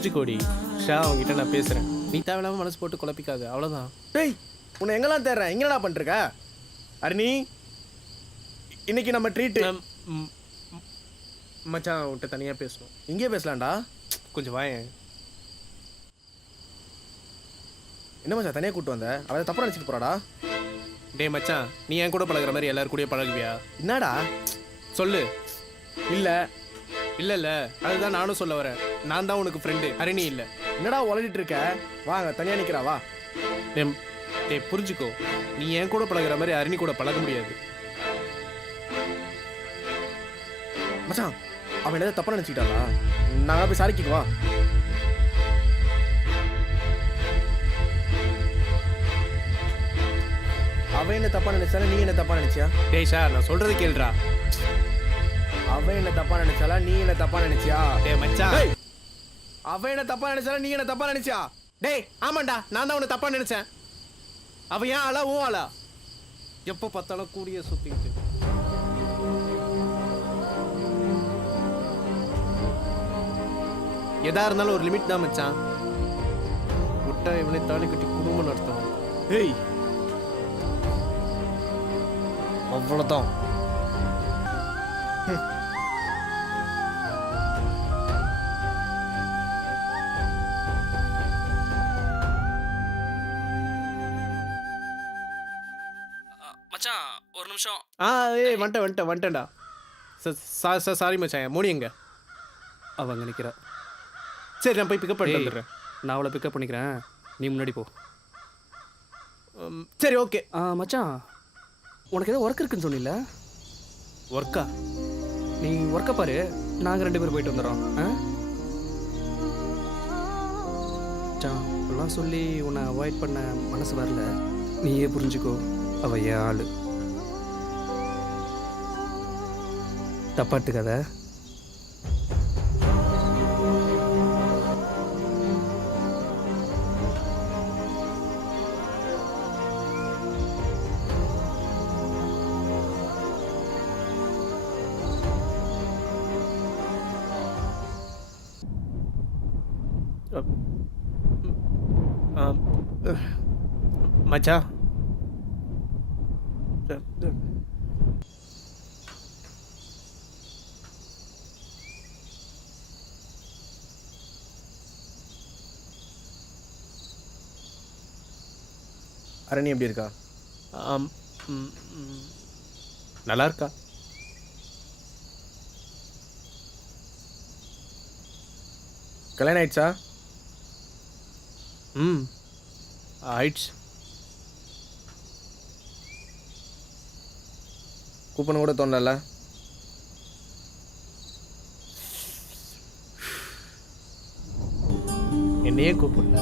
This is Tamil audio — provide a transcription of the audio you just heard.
புரிஞ்சுக்கோடி. ஷா அவங்ககிட்ட நான் பேசுகிறேன். நீ தேவையில்லாமல் மனசு போட்டு குழப்பிக்காது, அவ்வளோதான். டேய் உன்னை எங்கெல்லாம் தேடுறேன், எங்கடா பண்ணிருக்க அருணி? இன்னைக்கு நம்ம ட்ரீட்டு. மச்சான் உன்கிட்ட தனியாக பேசணும். இங்கேயே பேசலாம்டா. கொஞ்சம் வாயேன். என்ன மச்சான் தனியாக கூப்பிட்டு வந்த? அவரை தப்பா நினச்சிட்டு போறாடா. டேய் மச்சான், நீ என் கூட பழகுற மாதிரி எல்லாரும் கூடயே பழகுவியா? என்னடா? சொல்லு. இல்லை இல்லை அதுதான் நானும் சொல்ல வரேன். நான் தான் உனக்கு ஃப்ரெண்டு, ஹரிணி இல்லை. என்னடா உளறிட்டு இருக்க? வாங்க தனியாக நிற்கிறா வா. டேய் புரிஞ்சுக்கோ, நீ என் கூட பழகுற மாதிரி ஹரிணி கூட பழக முடியாது. மச்சான் அவன் ஏதாவது தப்பா நினச்சிக்கிட்டாளா? நாங்கள் போய் சாரிக்கு வா. அவன் என்ன தப்பா நினைச்சால நீ என்ன தப்பா நினைச்சியா? டேய் ஷா, நான் சொல்றது கேளுடா. அவன் என்ன தப்பா நினைச்சாலா நீ என்ன தப்பா நினைச்சியா? டேய் மச்சான், அவன் என்ன தப்பா நினைச்சாலா நீ என்ன தப்பா நினைச்சியா? டேய் ஆமாண்டா, நான் தான் உன்னை தப்பா நினைச்சேன். அவ ஏன் ஆளா உன் ஆளா? எப்போ பார்த்தாலும் கூடிய சுத்திட்டு. எதா இருந்தாலும் ஒரு லிமிட் தான் மச்சான். விட்டா இவனை தாலி கட்டி குடும்பம் நடத்தும். ஏய் அவ்வளோதான். மச்சான் ஒரு நிமிஷம். ஏய் வந்துட்டேன்டா. சாரி மச்சான், மோனி எங்க? அவ அங்கே நிற்கிறா. சரி நான் போய் பிக்கப் பண்ணிட்டு வந்துடுறேன். நான் அவளை பிக்கப் பண்ணிக்கிறேன், நீ முன்னாடி போ. சரி ஓகே. மச்சான் உனக்கு ஏதோ ஒர்க் இருக்குன்னு சொன்னில்ல? ஒர்க்கா? நீ ஒர்க்கை பாரு, நாங்கள் 2 பேரும் போயிட்டு வந்துடுறோம். மச்சான் எல்லாம் சொல்லி உன்னை அவாய்ட் பண்ண மனசு வரல. நீயே புரிஞ்சுக்கோ, அவ ஏன் ஆளு. தப்பாட்டுக்காத. மச்சான் அரணி எப்படி இருக்கா? நல்லா இருக்கா? கல்யாணம் ஆயிடுச்சா? ஆயிடுச்சு. கூப்பன் கூட தோணல. என்னையே கூப்பிடல.